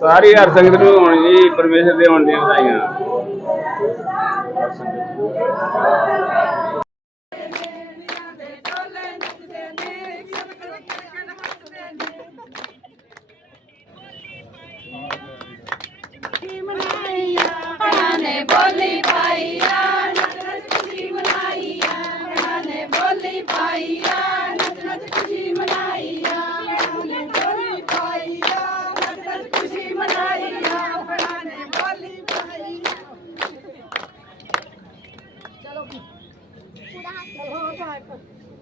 ਸਾਰੀ ਹਰ ਸੰਗਤ ਨੂੰ ਹੋਣ ਜੀ ਪਰਮੇਸ਼ਰ ਦੇ ਹੋਣ ਦੀਆਂ ਵਧਾਈਆਂ। ਬੋਲੀ ਪਾਈਆ ਨੱਚ ਖੁਸ਼ੀ ਮਨਾਈਆ ਨੇ ਬੋਲੀ ਪਾਈਆ ਨੱਚ ਖੁਸ਼ੀ ਮਨਾਈਆ ਨੇ ਬੋਲੀ ਪਾਈਆ ਨੱਚ ਖੁਸ਼ੀ ਮਨਾਈਆ ਨੇ ਬੋਲੀ ਪਾਈਆ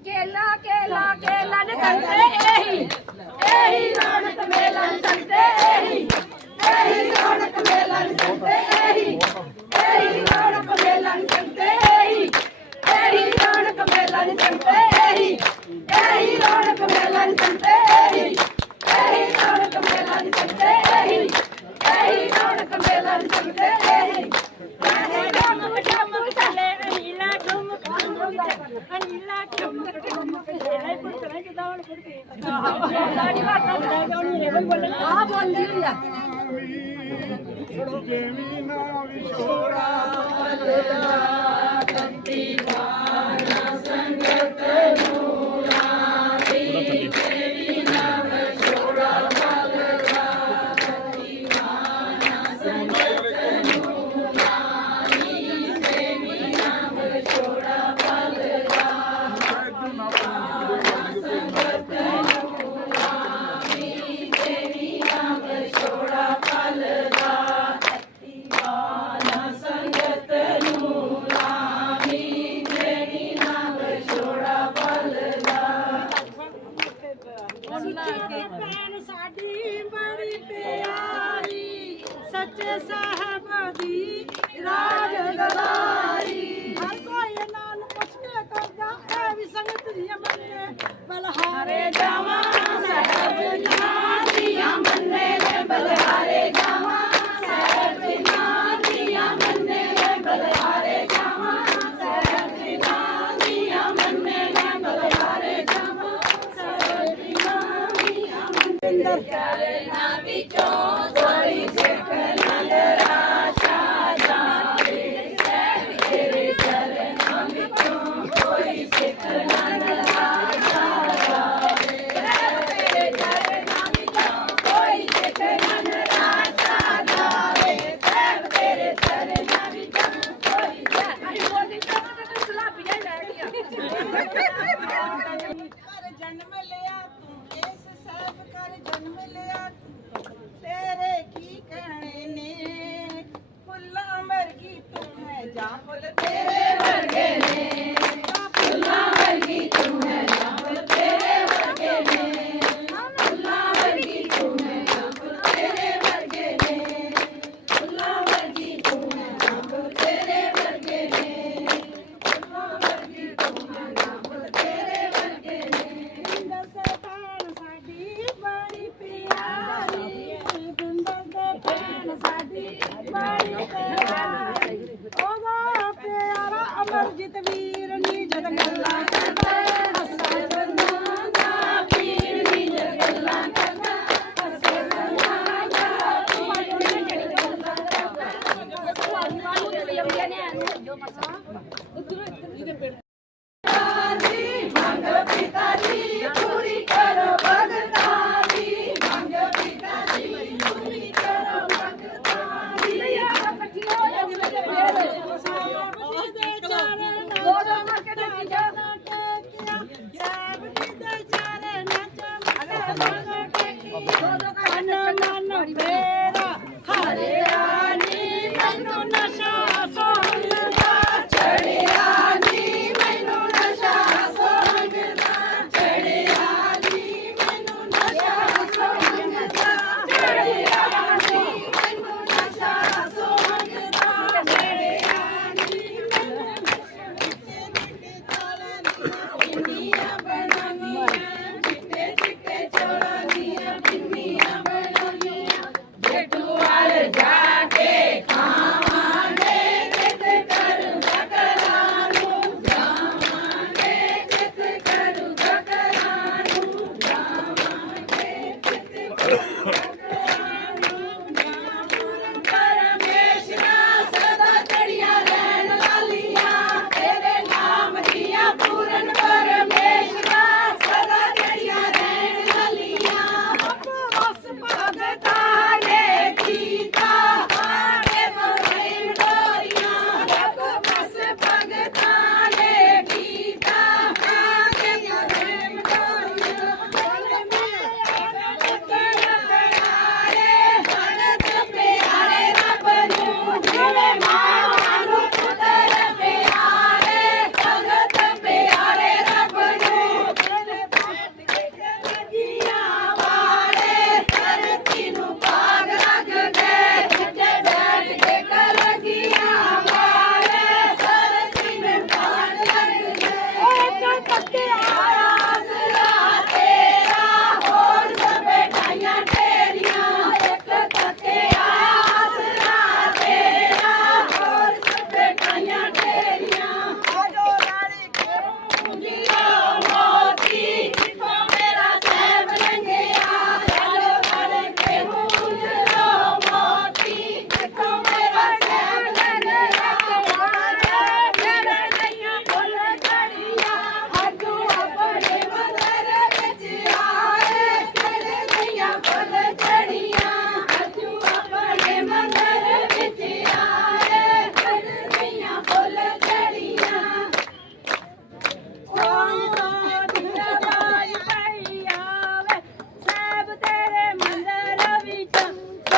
ਕੇਲਾ ਕੇਲਾ ਕੇਲਾ ਨੇ ਕਰਦੇ ਇਹੀ। ਇਹੀ ਰੌਣਕ ਮੇਲਾ ਕਰਦੇ ਇਹੀ। ਇਹੀ ਰੌਣਕ ਮੇਲਾ ਕਰਦੇ ਇਹੀ। ਇਹੀ ਰੌਣਕ ਮੇਲਾ ਨੇ ਕਰਦੇ ਇਹੀ ਇਹੀ ਰੌਣਕ ਮੇਲਾ ਨੇ ਕਰਦੇ ਇਹੀ ਇਹੀ ਰੌਣਕ ਮੇਲਾ ਨੇ ਕਰਦੇ ਇਹੀ ਇਹੀ ਰੌਣਕ ਮੇਲਾ ਨੇ ਕਰਦੇ ਇਹੀ ਇਹੀ ਰੌਣਕ ਮੇਲਾ ਨੇ ਕਰਦੇ ਇਹੀ ਰਾਹੇ ਡਮਕ ਡਮਕ ਚੱਲੇ ਅਨੀਲਾ ਡਮਕ ਡਮਕ ਅਨੀਲਾ ਡਮਕ ਡਮਕ ਇਹ ਪੁੱਤਰੇ ਜਦਾਉਣ ਫਿਰਦੇ ਲਾੜੀ ਵਾਤਾ ਸਦਾ ਜਾਉਣੀ ਇਹ ਬੋਲਣ ਆ ਬੋਲਦੀ ਹੋਈ ਆ ਭੈਣ ਸਾਡੀ ਬੜੀ ਪਿਆਰੀ ਸੱਚੇ ਸਾਹਿਬ ਦੀ ਰਾਜ ਗਵਾਰੀ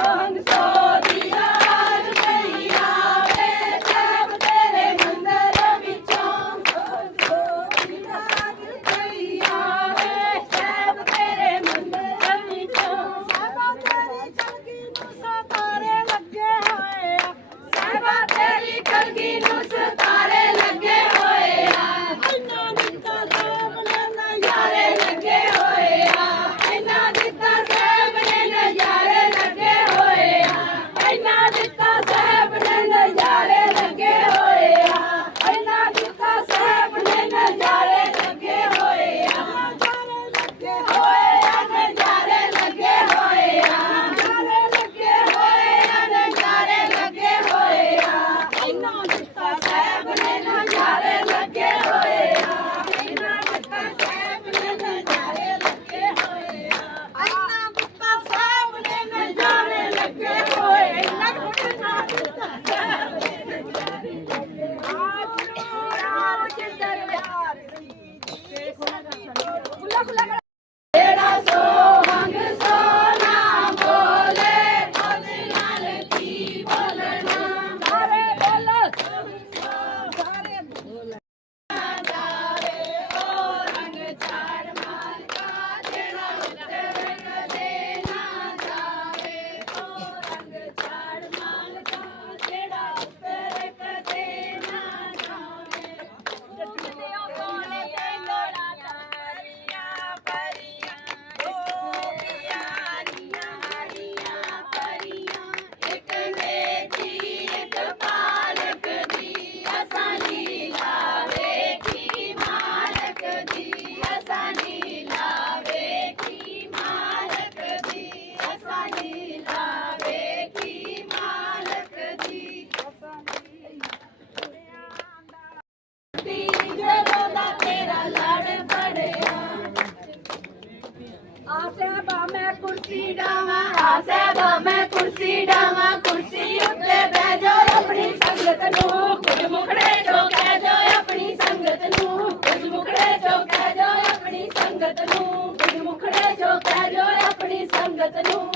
sun, sun. ਮੈਂ ਕੁਰਸੀ ਡਾਵਾਂ ਆਸੇ ਬਾ ਮੈਂ ਕੁਰਸੀ ਡਾਵਾਂ, ਕੁਰਸੀ ਉੱਤੇ ਬਹਿ ਜਾ ਆਪਣੀ ਸੰਗਤ ਨੂੰ, ਕੁਝ ਮੁਖੜੇ ਜੋ ਕਹਿ ਜਾ ਆਪਣੀ ਸੰਗਤ ਨੂੰ, ਕੁਝ ਮੁਖੜੇ ਜੋ ਕਹਿ ਜਾ ਆਪਣੀ ਸੰਗਤ ਨੂੰ, ਕੁਝ ਮੁਖੜੇ ਜੋ ਕਹਿ ਜਾ ਆਪਣੀ ਸੰਗਤ ਨੂੰ।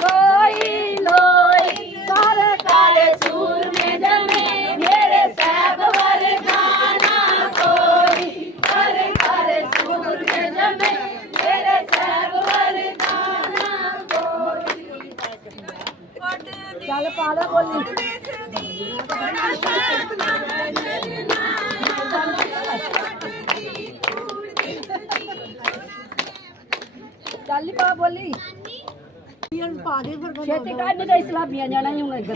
ਲੋਈ ਲੋਈ ਕਾਲੇ ਕਾਲੇ ਸੂਰ ਮੇ ਜਮੇ ਮੇਰੇ ਸਹਿਬ ਵਰ ਗਾਣਾ ਕੋਈ ਕਾਲੇ ਕਾਲੇ ਸੂਰ ਮੇ ਜਮੇ ਮੇਰੇ ਸਹਿਬ ਵਰ ਗਾਣਾ ਕੋਈ ਚੱਲ ਪਾ ਲੈ ਬੋਲੀ। ਚੱਲ ਹੀ ਪਾ ਬੋਲੀ ਛੇਤੀ ਕੱਢ ਦੇ ਇਸਲਾਮੀਆਂ ਜਾਣਾ ਹੀ ਹੁਣ ਇੱਧਰ।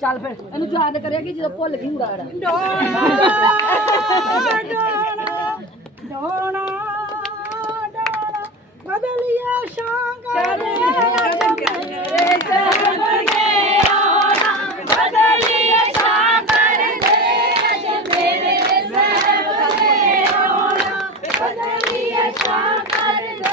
ਚੱਲ ਫਿਰ, ਇਹਨੂੰ ਯਾਦ ਕਰਿਆ ਕਿ ਜਦੋਂ ਭੁੱਲ ਗਈ ਹੁੰਦਾ ਡੋਣਾ ਡੋਣਾ। Shankar, Shankar, Shankar, Shankar, Shankar, Shankar